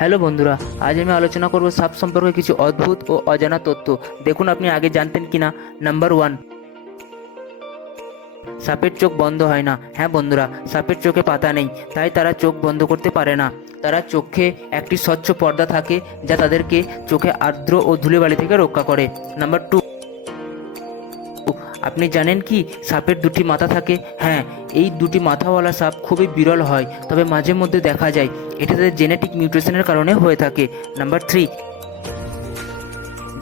Hello বন্ধুরা, আজ আমি আলোচনা করব সাপ সম্পর্কে কিছু অদ্ভুত ও অজানা তথ্য। দেখুন আপনি আগে জানতেন কি না নাম্বার ওয়ান সাপের চোখ বন্ধ হয় না। হ্যাঁ বন্ধুরা, সাপের চোখে পাতা নেই, তাই তারা চোখ বন্ধ করতে পারে না। তারা চোখে একটি স্বচ্ছ পর্দা থাকে যা তাদেরকে চোখে আর্দ্র ও ধুলেবালি থেকে রক্ষা করে। নাম্বার টু আপনি জানেন কি? সাপের দুটি মাথা থাকে। হ্যাঁ এই দুটি মাথাওয়ালা সাপ খুবই বিরল হয়, তবে মাঝে মধ্যে দেখা যায়, এটি তাদের জেনেটিক মিউটেশনের কারণে হয়ে থাকে। নাম্বার থ্রি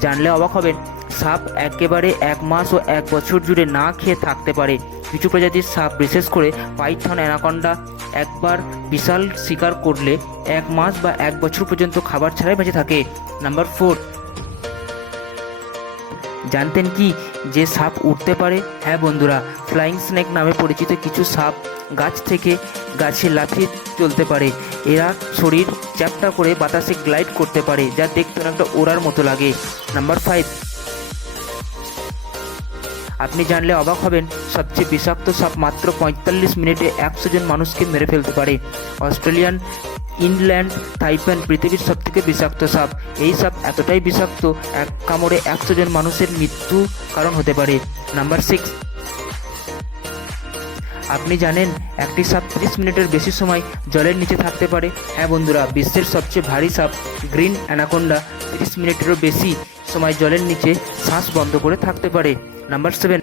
জানলে অবাক হবেন, সাপ একেবারে এক মাস ও এক বছর জুড়ে না খেয়ে থাকতে পারে। কিছু প্রজাতির সাপ, বিশেষ করে পাইথন অ্যানাকন্ডা, একবার বিশাল শিকার করলে এক মাস বা এক বছর পর্যন্ত খাবার ছাড়াই বেঁচে থাকে। নাম্বার ফোর জানতেন কি যে সাপ উঠতে পারে? হ্যাঁ বন্ধুরা, ফ্লাইং স্নেক নামে পরিচিত কিছু সাপ গাছ থেকে গাছে লাফিয়ে চলতে পারে। এরা শরীর চ্যাপটা করে বাতাসে গ্লাইড করতে পারে, যা দেখতে অনেকটা ওড়ার মতো লাগে। নাম্বার ফাইভ আপনি জানলে অবাক হবেন, সবচেয়ে বিষাক্ত সাপ মাত্র পঁয়তাল্লিশ মিনিটে একশো জন মানুষকে মেরে ফেলতে পারে। অস্ট্রেলিয়ান, ইনল্যান্ড থাইপ্যান পৃথিবীর সবথেকে বিষাক্ত সাপ। এই সাপ এতটাই বিষাক্ত, এক কামড়ে একশো জন মানুষের মৃত্যু কারণ হতে পারে। Number six. আপনি জানেন, একটি সাপ ত্রিশ মিনিটের বেশি সময় জলের নিচে থাকতে পারে। হ্যাঁ বন্ধুরা, বিশ্বের সবচেয়ে ভারী সাপ গ্রিন অ্যানাকোন্ডা ত্রিশ মিনিটেরও বেশি সময় জলের নিচে শ্বাস বন্ধ করে থাকতে পারে। নাম্বার সেভেন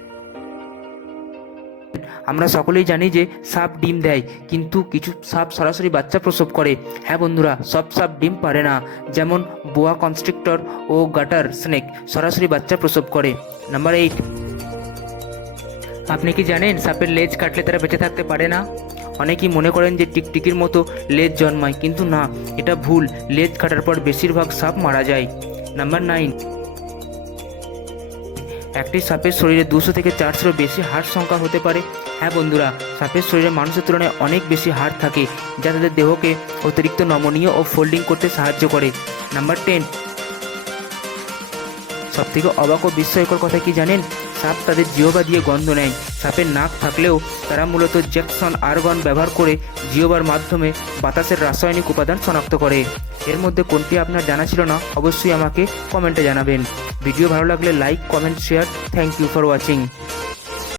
আমরা সকলেই জানি যে সাপ ডিম দেয়, কিন্তু কিছু সাপ সরাসরি বাচ্চা প্রসব করে। হ্যাঁ বন্ধুরা, সব সাপ ডিম পারে না। যেমন বোয়া কনস্ট্রিক্টর ও গাটার স্নেক সরাসরি বাচ্চা প্রসব করে। নাম্বার এইট আপনি কি জানেন সাপের লেজ কাটলে তারা বেঁচে থাকতে পারে না? অনেকেই মনে করেন যে টিকটিকির মতো লেজ জন্মায়, কিন্তু না, এটা ভুল। লেজ কাটার পর বেশিরভাগ সাপ মারা যায়। নাম্বার নাইন একটি সাপের শরীরে দুশো থেকে চারশোর বেশি হাড় সংখ্যা হতে পারে। হ্যাঁ বন্ধুরা, সাপের শরীরে মানুষের তুলনায় অনেক বেশি হাড় থাকে, যা তাদের দেহকে অতিরিক্ত নমনীয় ও ফোল্ডিং করতে সাহায্য করে। Number ten. সবথেকে অবাক ও বিস্ময়কর কথা কি জানেন? সাপ তাদের জিওবা দিয়ে গন্ধ নেয়। সাপের নাক থাকলেও তারা মূলত জ্যাকসন আরগন ব্যবহার করে জিওবার মাধ্যমে বাতাসের রাসায়নিক উপাদান শনাক্ত করে। এর মধ্যে কোনটি আপনার জানা ছিল না, অবশ্যই আমাকে কমেন্টে জানাবেন। ভিডিও ভালো লাগলে like, comment, share. Thank you for watching.